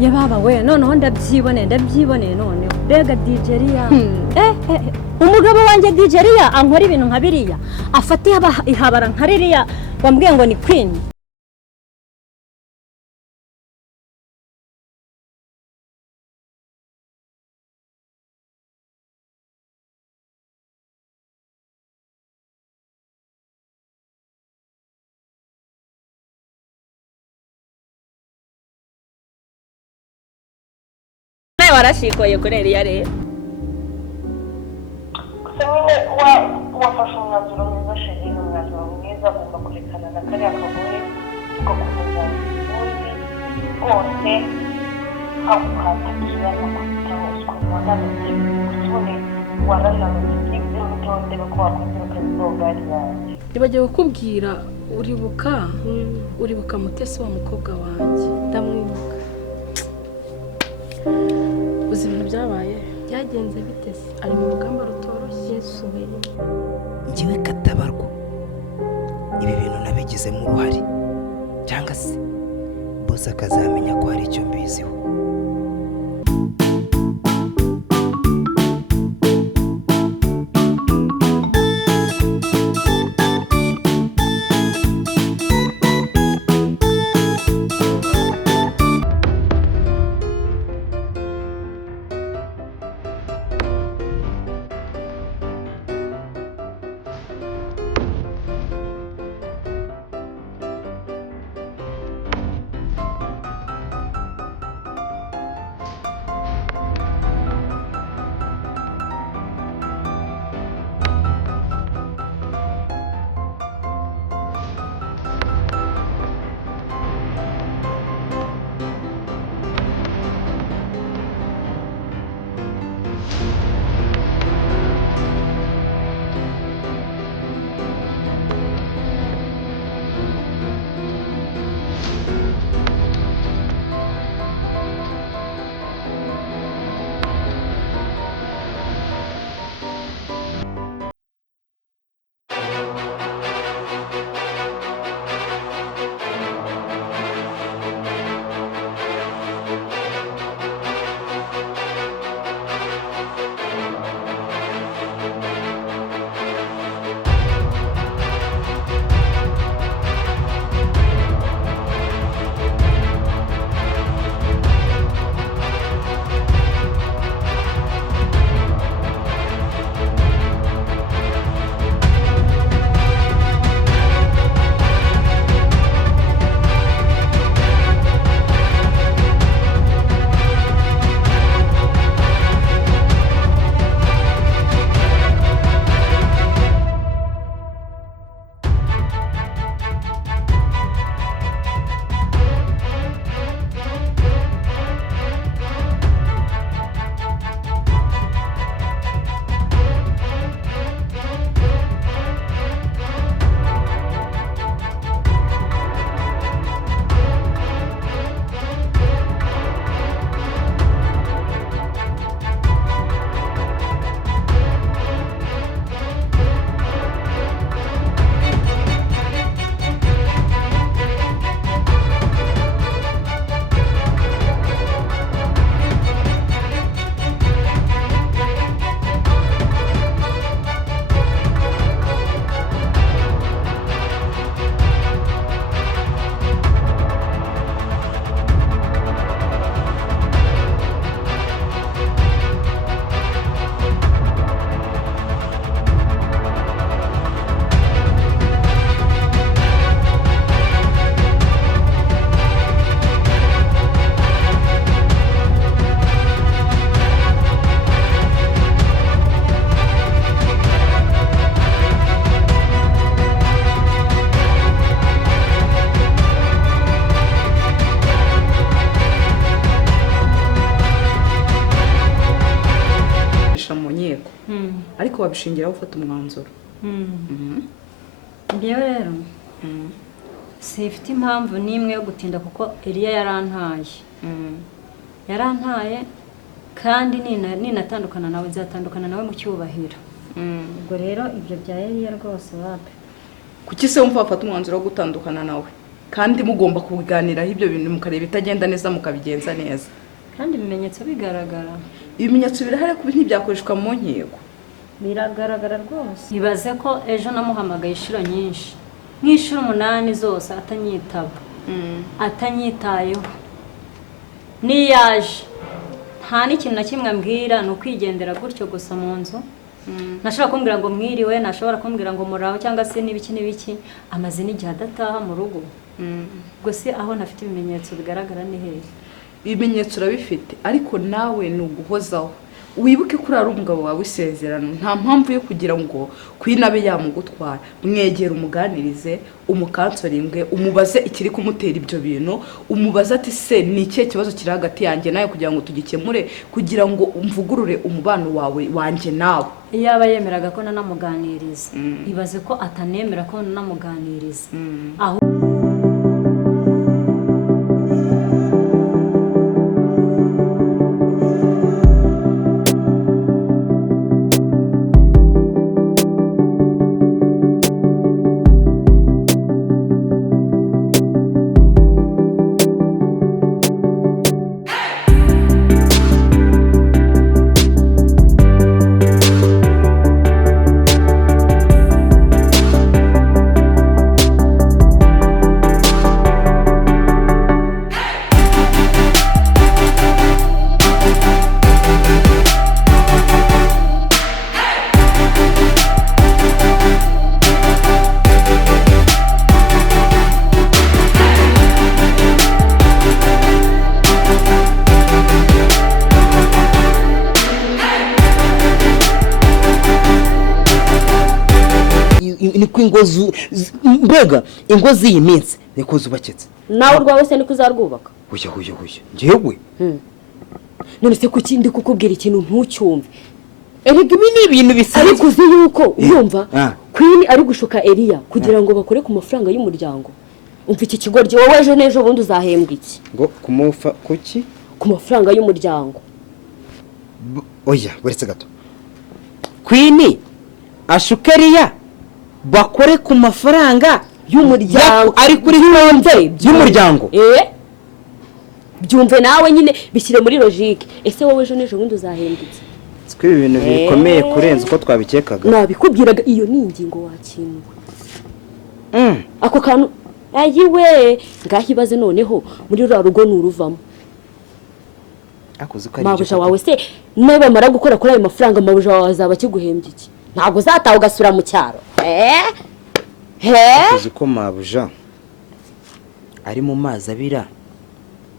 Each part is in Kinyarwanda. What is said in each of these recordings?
yababa we noneho ndabyiboneye noneho bega DJria umugabo wanje DJria ankora ibintu nka biriya afatiye ihabara nka ririya wambwiye ngo ni queen warashikoye kureri ya rero semine wafashe umwanzuro mwiza sheri umwanzuro mwiza ugomba kurekana na kariya kagore tugakomeza ubundi bwose haguhatakiye amakuta ukuntu wananutse utundi warananutse ibyo utonde ko wakoze ukazogari yanjye nibagiye kukubwira uribuka Mutesi wa mukobwa wanjye ndamwibuka ubuzima byabaye byagenze bitese ari mu rugamba rutoroshye suwe ngiwe Katabarwa ibi bintu nabigizemo uruhare cyangwa se bose akazamenya ko hari icyo mbiziho ariko wabishingiraho ufata umwanzuro. Ngewe rero sifite impamvu nimwe yo gutinda kuko Eliya yarantaye kandi ninatandukana nawe nzatandukana nawe mu cyubahiro. Ubwo rero ibyo bya Eliya rwose wapi. Kuki se wumva wafata umwanzuro wo gutandukana nawe? kandi mugomba kubiganiraho ibyo bintu mukareba itagenda neza mukabigenza neza. kandi ibimenyetso bigaragara. Ibimenyetso birahari kubi ntibyakoreshwa mu nkiko. Biragaragara rwose. Ibaze ko ejo namuhamagaye inshuro nyinshi, nk'inshuro 8 zose atanyitaba, atanyitayeho. Niyaje nta n'ikintu na kimwe ambwira, ni ukwigendera gutyo gusa mu nzu. Nashobora kumbwira ngo mwiriwe, nashobora kumbwira ngo muraho cyangwa se n'ibiki amaze n'igihe adataha mu rugo. Gusa aho ntafite ibimenyetso bigaragara ni hehe? Ibimenyetso urabifite ariko nawe ni uguhozaho. Wibuke kuri ari umugabo wawe isezerano, nta mpamvu yo kugira ngo kwinabe yamugutwara. Mwegera umuganirize, umukansoringe, umubaze ikiri kumutera ibyo bintu, umubaze ati se ni ikihe kibazo kiri hagati yanjye nawe kugira ngo tugikemure, kugira ngo umvugurure umubano wawe wanje nawe. Iyaba yemeraga ko nanamuganiriza, ibaze ko atanemera ko nanamuganiriza. Aho niko mbega ingo z'iyi minsi niko zubakitse. Nawe urwawe se niko uzarwubaka? Huye njyewe none se kuki ndi kukubwira ikintu ntucyumve? erega ibi ni ibintu bisa ariko uzi yuko urumva Queen ari gushuka Elia kugira ngo bakore ku mafaranga y'umuryango. Umva iki kigoryi wowe ejo nejo bundi uzahembwa iki? Ngo kumufa kuki? Ku mafaranga y'umuryango. Oya buretse gato. Queen ashuka Elia bakore ku mafaranga y'umuryango ari kuri konte y'umuryango. Byumve nawe nyine bishyire muri logique. Ese wowe ejo nejo bundi uzahembwa iki? Twe ibintu bikomeye kurenza uko twabikekaga. Nabikubwiraga iyo ni ingingo wakinwe. Ako kantu ayiwe ngahibaze noneho muri rwa rugo nuruvamo. Akoze ko ari mabuja wawe se nawe bamara gukora kuri ayo mafaranga mabuja wawe azaba kiguhembye iki? Ntabwo uzataha ugasura mu cyaro. Akoze ko mabuja ari mu mazi abira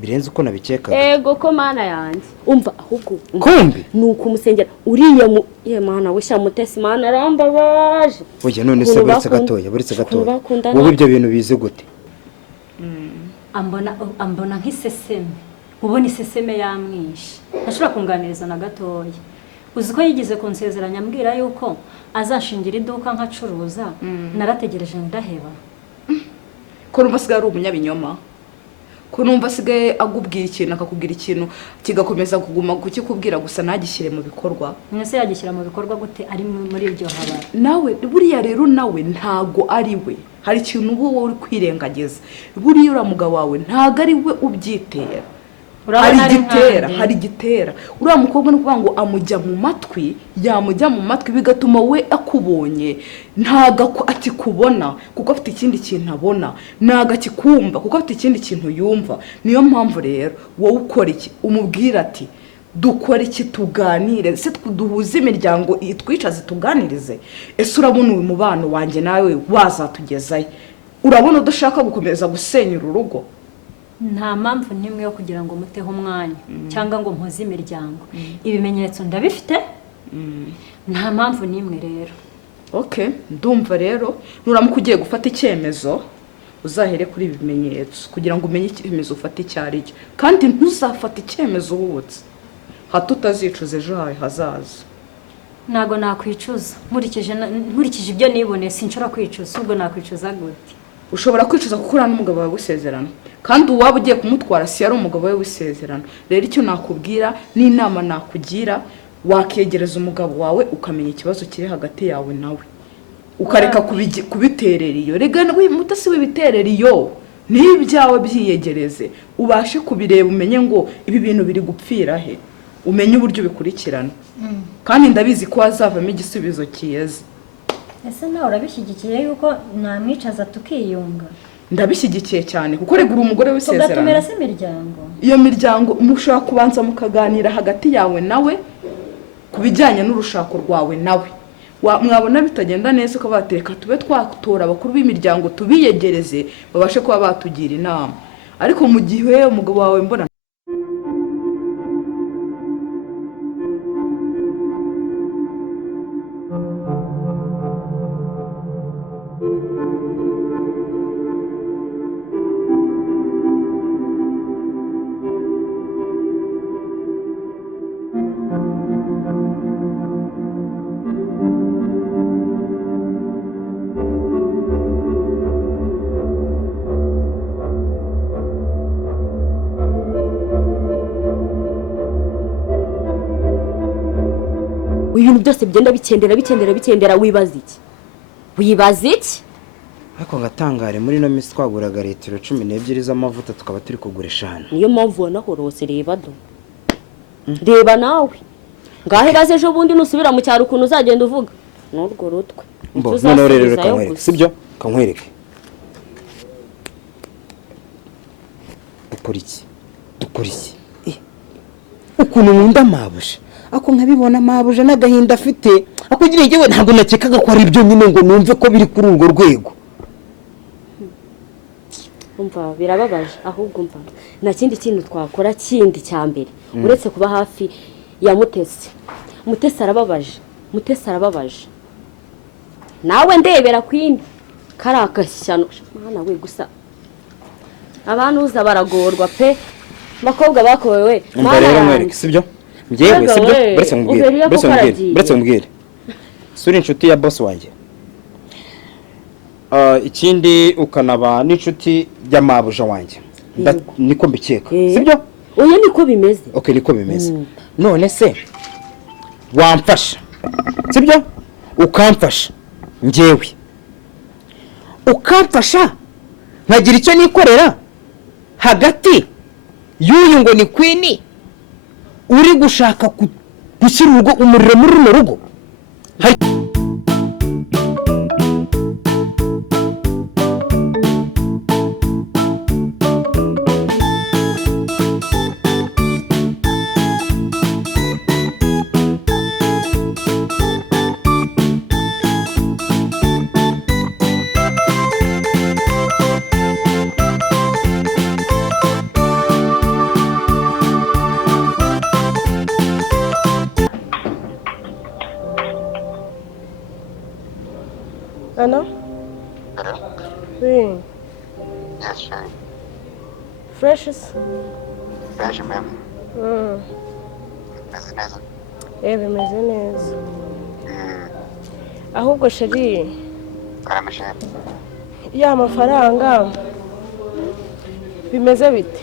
birenze uko nabikekaga. Ego ko mana yanjye. Umva ahubwo kumbi nuko umusengera uriya mu mana we shamutesi mana arambabaje. Oya none se buretse gatoya wowe ibyo bintu bize gute? ambona nk'iseseme, ubona iseseme yamwishe. Ntashobora kunganiriza na gatoya. Uzi ko yigize kunsezeranya ambwira yuko azashingira iduka nkacuruza. Narategereje ndaheba. Ko numva sigaye ari umunyabinyoma, ko numva sigaye agubwira ikintu akakubwira ikintu kigakomeza kuguma kukikubwira gusa nagishyire mu bikorwa. Mwese yagishyira mu bikorwa gute ari muri iryo habara? Nawe buriya rero nawe ntago ari we, hari ikintu wowe uri kwirengagiza. Buriya ura mugabo wawe ntago ari we ubyitera. Hari gitera uriya mukobwa no kuvuga ngo amujya mu matwi, yamujya mu matwi bigatuma we akubonye ntago akikubona kuko afite ikindi kintu abona, ntago akikumva kuko afite ikindi kintu yumva. Niyo mpamvu rero wowe ukora iki umubwira ati dukora iki tuganire se duhuze imiryango itwicaze tuganirize. Ese urabona uyu mubano wanjye nawe wazatugezayo? Urabona udashaka gukomeza gusenyura urugo? Nta mpamvu nimwe yo kugira ngo muteho umwanya cyangwa ngo mpoze imiryango. Ibimenyetso ndabifite, nta mpamvu nimwe rero. Okay, ndumva rero nuramuka ugiye gufata icyemezo uzahere kuri ibimenyetso kugira ngo umenye icyemezo ufata icyari cyo, kandi ntuzafata icyemezo ubutse hato utazicuza ejo hawe hazaza. Ntago nakwicuza nkurikije ibyo nibone, sinshobora kwicuza. Ubwo nakwicuza gute? Ushobora kwicuza kuko uri n'umugabo wawe w'isezerano, kandi uwaba ugiye kumutwara si yari umugabo we w'isezerano. Rero icyo nakubwira n'inama nakugira, wakegereza umugabo wawe ukamenya ikibazo kiri hagati yawe nawe, ukareka kubiterera iyo. Rega mutasi w'ibiterera iyo n'ibyawe byiyegereze ubashe kubireba umenye ngo ibi bintu biri gupfira he, umenye uburyo bikurikirana kandi ndabizi ko hazavamo igisubizo cyiza. ese nawe urabishyigikiye yuko namwicaza tukiyunga? Ndabishyigikiye cyane kuko regura umugore w'isezerano tugatumira se imiryango, iyo miryango mushobora kubanza mukaganira hagati yawe nawe ku bijyanye n'urushako rwawe nawe, mwabona bitagenda neza ukabateka tube twatora abakuru b'imiryango tubiyegereze babashe kuba batugira inama. Ariko mu gihe umugabo wawe mbona ibintu byose bigenda bikendera wibaza iki? ariko ngatangare muri no minsi twaguraga litiro 12 z'amavuta tukaba turi kugura 5. niyo mpamvu wanahorose reba nawe ngahe baze ejo bundi nusubira mu cyaro ukuntu uzagenda uvuga n'urwo rutwe none rero kankwereke sibyo kankwereke dukora iki ukuntu nkunda mabuje ako nkabibona mabuje n'agahinda afite ako gire yewe ntabwo nakekaga ko ari byo nyine ngo numve ko biri kuri urwo rwego. umva birababaje ahubwo umva nta kindi kintu twakora kindi cyambere uretse kuba hafi ya Mutesi arababaje nawe ndebera kwindi karakashyano mwana we gusa abantu uza baragorwa pe bakobwa bakowewe umva rero mwereke sibyo ngewe sibyo buretse mbwire suri inshuti ya boss wanjye ikindi ukanaba n'inshuti y'amabuja wanjye niko mbikeka sibyo oya niko bimeze okay niko bimeze none se wamfasha sibyo ukamfasha ngewe ukamfasha nkagira icyo nikorera hagati y'uyu ngo ni Queen uri gushaka gushyira urugo umuriro muri runo rugo. Allô? Allô? Oui. Yes, chérie. Fresh? Fresh même. Meze neza. Bimeze neza. Ahubwo sheri. Karame chérie. Ya mafaranga bimeze bite?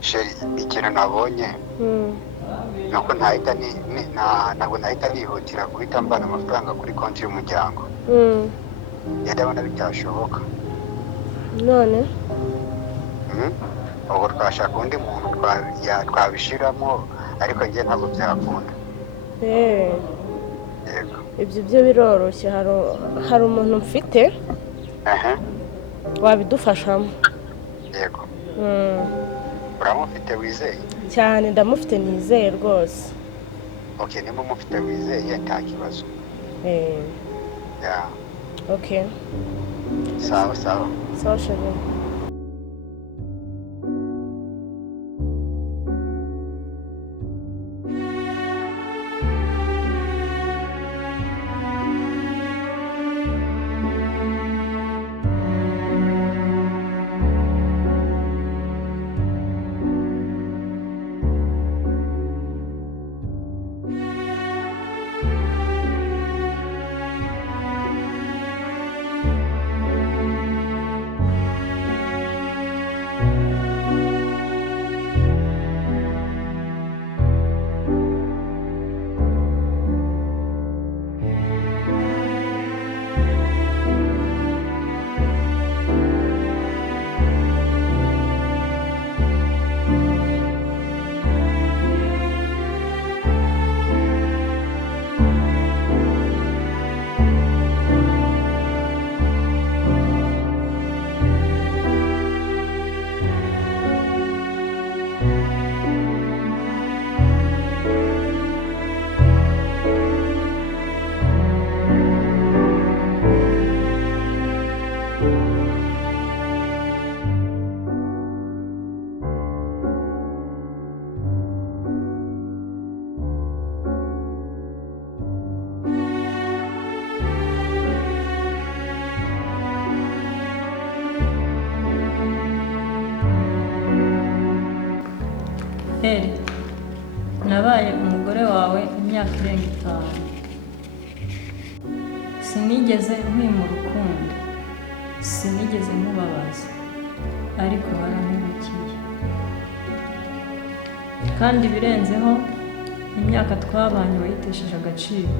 Chérie, ikintu nabonye. Nuko ntabwo nahita nihutira guhita mbana amafaranga kuri konti y'umuryango. Ndabona bitashoboka. None? Ubu twashaka undi muntu twabishiramo ariko njye ntabwo byakunda. Yego. Ibyo byo biroroshye hari umuntu mfite. Wabidufashamo. Yego. Uramufite wizeye? Cyane ndamufite nizeye rwose. Okay, niba mufite wizeye nta kibazo. Yeah. Okay. Sawa. Sawa sheri. Eri, nabaye umugore wawe imyaka irenga 5. Sinigeze nkwima urukundo, sinigeze nkubabaza, ariko warampemukiye. Kandi birenzeho, imyaka twabanye wayitesheje agaciro.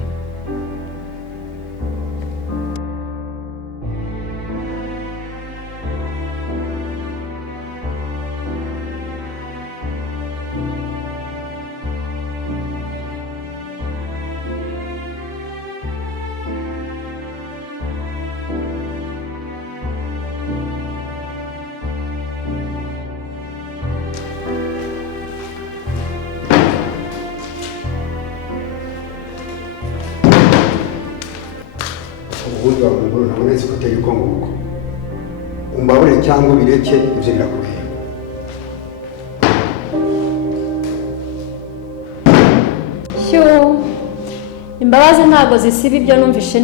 ubundi wakumbura ntabwo nzi ko uteye uko nguko umbabure cyangwa ubireke ibyo birakureba. Imbabazi ntabwo zisiba ibyo numvishe.